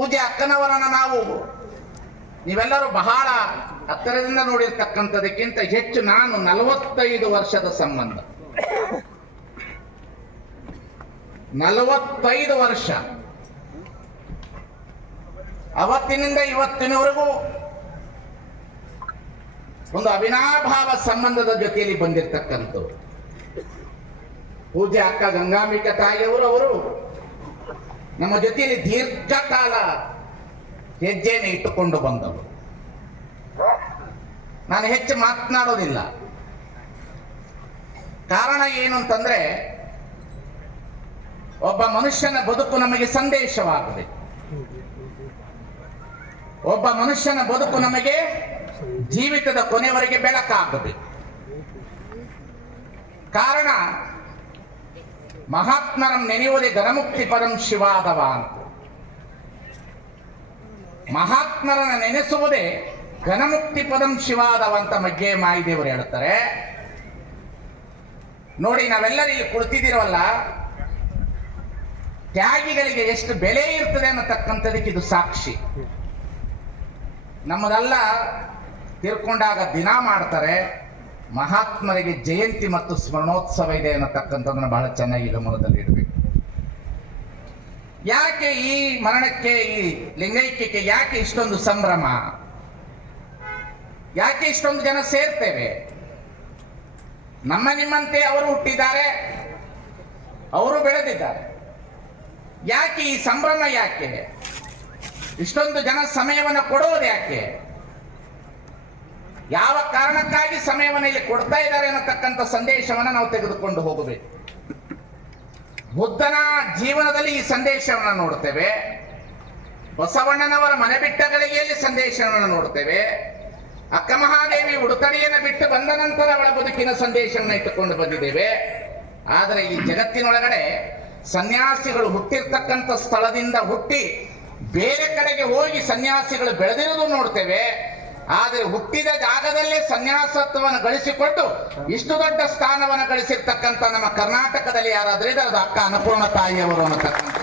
ಪೂಜೆ ಅಕ್ಕನವರನ್ನ ನಾವು ನೀವೆಲ್ಲರೂ ಬಹಳ ಹತ್ತಿರದಿಂದ ನೋಡಿರ್ತಕ್ಕಂಥದಕ್ಕಿಂತ ಹೆಚ್ಚು ನಾನು ನಲವತ್ತೈದು ವರ್ಷದ ಸಂಬಂಧ. ನಲವತ್ತೈದು ವರ್ಷ. ಅವತ್ತಿನಿಂದ ಇವತ್ತಿನವರೆಗೂ ಒಂದು ಅವಿನಾಭಾವ ಸಂಬಂಧದ ಜೊತೆಯಲ್ಲಿ ಬಂದಿರತಕ್ಕಂಥವ್ರು. ಪೂಜೆ ಅಕ್ಕ ಗಂಗಾಂಬಿಕ ತಾಯಿಯವರು, ಅವರು ನಮ್ಮ ಜೊತೆಯಲ್ಲಿ ದೀರ್ಘಕಾಲ ಹೆಜ್ಜೆಯನ್ನು ಇಟ್ಟುಕೊಂಡು ಬಂದವರು. ನಾನು ಹೆಚ್ಚು ಮಾತನಾಡೋದಿಲ್ಲ. ಕಾರಣ ಏನು ಅಂತಂದ್ರೆ, ಒಬ್ಬ ಮನುಷ್ಯನ ಬದುಕು ನಮಗೆ ಸಂದೇಶವಾಗಿದೆ. ಒಬ್ಬ ಮನುಷ್ಯನ ಬದುಕು ನಮಗೆ ಜೀವಿತದ ಕೊನೆಯವರೆಗೆ ಬೆಳಕಾಗಬೇಕು. ಕಾರಣ ಮಹಾತ್ಮರಂ ನೆನೆಯುವುದೇ ಘನಮುಕ್ತಿ ಪರಂ ಶಿವಾದವ ಅಂತ ಮಹಾತ್ಮರನ್ನು ನೆನೆಸುವುದೇ ಘನಮುಕ್ತಿ ಪದಂ ಶಿವಾದವ ಅಂತ ಮಗ್ಗೆ ಮಾಯಿದೇವರು ಹೇಳುತ್ತಾರೆ. ನೋಡಿ, ನಾವೆಲ್ಲರೂ ಇಲ್ಲಿ ಕುಳಿತಿದ್ದೀರವಲ್ಲ ತ್ಯಾಗಿಗಳಿಗೆ ಎಷ್ಟು ಬೆಲೆ ಇರ್ತದೆ ಅನ್ನತಕ್ಕಂಥದಕ್ಕೆ ಇದು ಸಾಕ್ಷಿ. ನಮ್ಮದೆಲ್ಲ ತಿರ್ಕೊಂಡಾಗ ದಿನ ಮಾಡ್ತಾರೆ ಮಹಾತ್ಮರಿಗೆ ಜಯಂತಿ ಮತ್ತು ಸ್ಮರಣೋತ್ಸವ ಇದೆ ಅನ್ನತಕ್ಕಂಥದ್ದನ್ನ ಬಹಳ ಚೆನ್ನಾಗಿ ಗಮನದಲ್ಲಿ ಇಡಬೇಕು. ಯಾಕೆ ಈ ಮರಣಕ್ಕೆ, ಈ ಲಿಂಗೈಕ್ಯಕ್ಕೆ ಯಾಕೆ ಇಷ್ಟೊಂದು ಸಂಭ್ರಮ? ಯಾಕೆ ಇಷ್ಟೊಂದು ಜನ ಸೇರ್ತೇವೆ? ನಮ್ಮ ನಿಮ್ಮಂತೆ ಅವರು ಹುಟ್ಟಿದ್ದಾರೆ, ಅವರು ಬೆಳೆದಿದ್ದಾರೆ. ಯಾಕೆ ಈ ಸಂಭ್ರಮ ಯಾಕೆ? ಇಷ್ಟೊಂದು ಜನ ಸಮಯವನ್ನು ಕೊಡೋದು ಯಾಕೆ? ಯಾವ ಕಾರಣಕ್ಕಾಗಿ ಸಮಯವನ್ನು ಇಲ್ಲಿ ಕೊಡ್ತಾ ಇದ್ದಾರೆ ಅನ್ನತಕ್ಕಂಥ ಸಂದೇಶವನ್ನು ನಾವು ತೆಗೆದುಕೊಂಡು ಹೋಗಬೇಕು. ಬುದ್ಧನ ಜೀವನದಲ್ಲಿ ಈ ಸಂದೇಶವನ್ನು ನೋಡ್ತೇವೆ. ಬಸವಣ್ಣನವರ ಮನೆ ಬಿಟ್ಟ ಸಂದೇಶವನ್ನು ನೋಡ್ತೇವೆ. ಅಕ್ಕ ಮಹಾದೇವಿ ಉಡುತಡಿಯನ್ನು ಬಿಟ್ಟು ಬಂದ ನಂತರ ಅವಳ ಬದುಕಿನ ಸಂದೇಶವನ್ನು ಇಟ್ಟುಕೊಂಡು ಬಂದಿದ್ದೇವೆ. ಆದರೆ ಈ ಜಗತ್ತಿನೊಳಗಡೆ ಸನ್ಯಾಸಿಗಳು ಹುಟ್ಟಿರ್ತಕ್ಕಂಥ ಸ್ಥಳದಿಂದ ಹುಟ್ಟಿ ಬೇರೆ ಕಡೆಗೆ ಹೋಗಿ ಸನ್ಯಾಸಿಗಳು ಬೆಳೆದಿರೋದು ನೋಡ್ತೇವೆ. ಆದರೆ ಹುಟ್ಟಿದ ಜಾಗದಲ್ಲೇ ಸನ್ಯಾಸತ್ವವನ್ನು ಗಳಿಸಿಕೊಟ್ಟು ಇಷ್ಟು ದೊಡ್ಡ ಸ್ಥಾನವನ್ನು ಗಳಿಸಿರ್ತಕ್ಕಂಥ ನಮ್ಮ ಕರ್ನಾಟಕದಲ್ಲಿ ಯಾರಾದ್ರೆ ಅದು ಅಕ್ಕ ಅನ್ನಪೂರ್ಣ ತಾಯಿಯವರು ಅನ್ನತಕ್ಕಂಥ